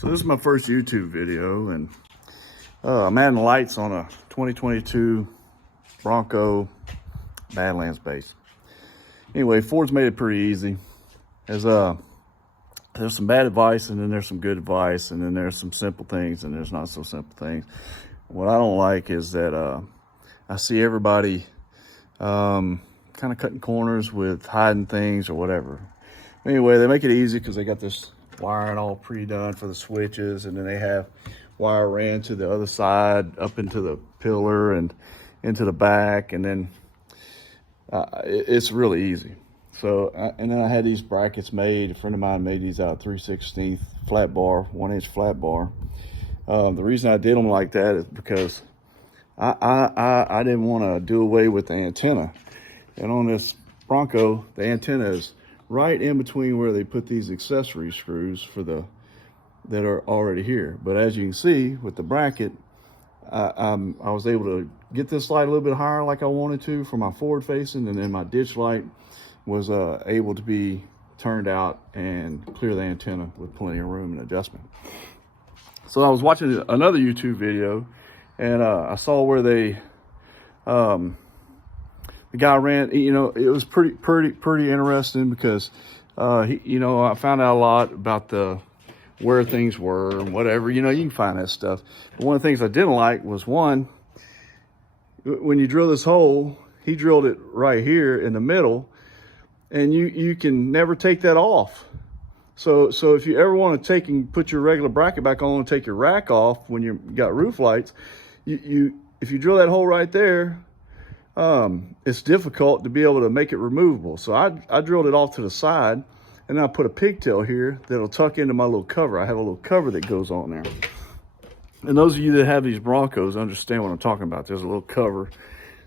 So this is my first YouTube video, and I'm adding lights on a 2022 Bronco Badlands base. Anyway, Ford's made it pretty easy. There's some bad advice, and then there's some good advice, and then there's some simple things, and there's not so simple things. What I don't like is that I see everybody kind of cutting corners with hiding things or whatever. Anyway, they make it easy because they got this wiring all pre-done for the switches, and then they have wire ran to the other side up into the pillar and into the back, and then it's really easy. So and then I had these brackets made. A friend of mine made these out 3/16 flat bar, 1-inch flat bar. The reason I did them like that is because I didn't want to do away with the antenna. And on this Bronco, the antenna is right in between where they put these accessory screws for that are already here. But as you can see with the bracket, I was able to get this light a little bit higher like I wanted to for my forward facing, and then my ditch light was able to be turned out and clear the antenna with plenty of room and adjustment. So I was watching another YouTube video, and I saw where the guy ran, it was pretty interesting because, I found out a lot about where things were and whatever, you can find that stuff. But one of the things I didn't like was, one, when you drill this hole, he drilled it right here in the middle, and you can never take that off. So if you ever want to take and put your regular bracket back on and take your rack off when you got roof lights, if you drill that hole right there, it's difficult to be able to make it removable. So I drilled it off to the side, and then I put a pigtail here that'll tuck into my little cover. I have a little cover that goes on there. And those of you that have these Broncos understand what I'm talking about. There's a little cover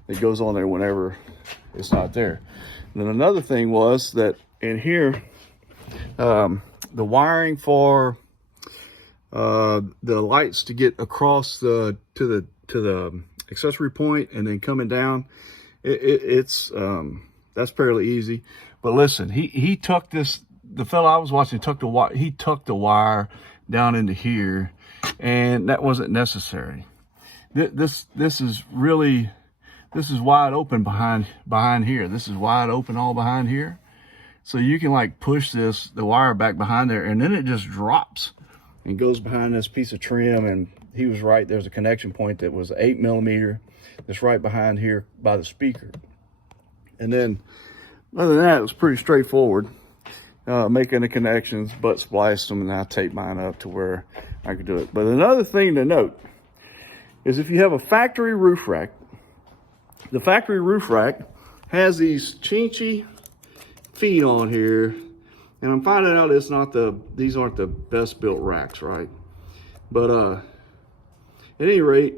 that goes on there whenever it's not there. And then another thing was that in here, the wiring for the lights to get across to the accessory point and then coming down, it's that's fairly easy. But listen, he tucked this, the fellow I was watching tucked the wire down into here, and that wasn't necessary. This is wide open behind here. This is wide open all behind here. So you can like push the wire back behind there, and then it just drops and goes behind this piece of trim. And he was right, there's a connection point that was 8mm that's right behind here by the speaker. And then other than that, it was pretty straightforward, making the connections, butt spliced them, and I taped mine up to where I could do it. But another thing to note is if you have a factory roof rack, the factory roof rack has these chinchy feet on here, and I'm finding out these aren't the best built racks, right? But at any rate,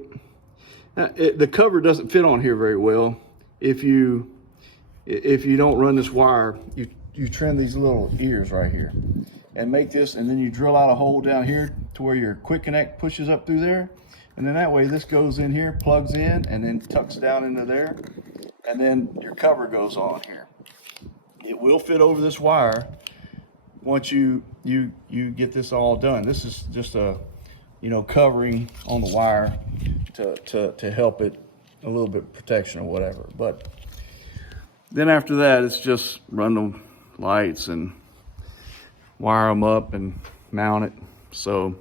the cover doesn't fit on here very well. If you don't run this wire, you trim these little ears right here and make this, and then you drill out a hole down here to where your quick connect pushes up through there, and then that way this goes in here, plugs in, and then tucks down into there, and then your cover goes on here. It will fit over this wire once you get this all done. This is just a covering on the wire to help it a little bit protection or whatever. But then after that, it's just run the lights and wire them up and mount it. So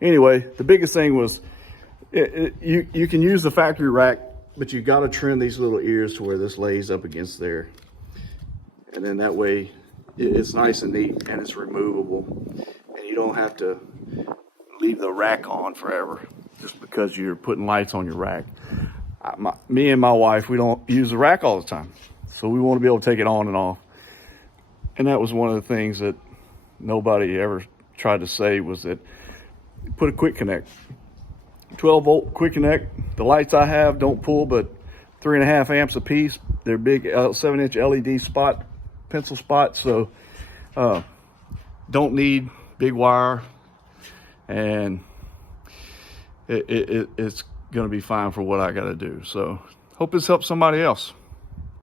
anyway, the biggest thing was you can use the factory rack, but you got to trim these little ears to where this lays up against there. And then that way it's nice and neat, and it's removable, and you don't have to leave the rack on forever just because you're putting lights on your rack. Me and my wife, we don't use the rack all the time, so we want to be able to take it on and off. And that was one of the things that nobody ever tried to say, was that put a quick connect, 12-volt quick connect. The lights I have don't pull but 3.5 amps a piece. They're big 7-inch LED pencil spots, so don't need big wire, and it's going to be fine for what I got to do. So hope this helps somebody else.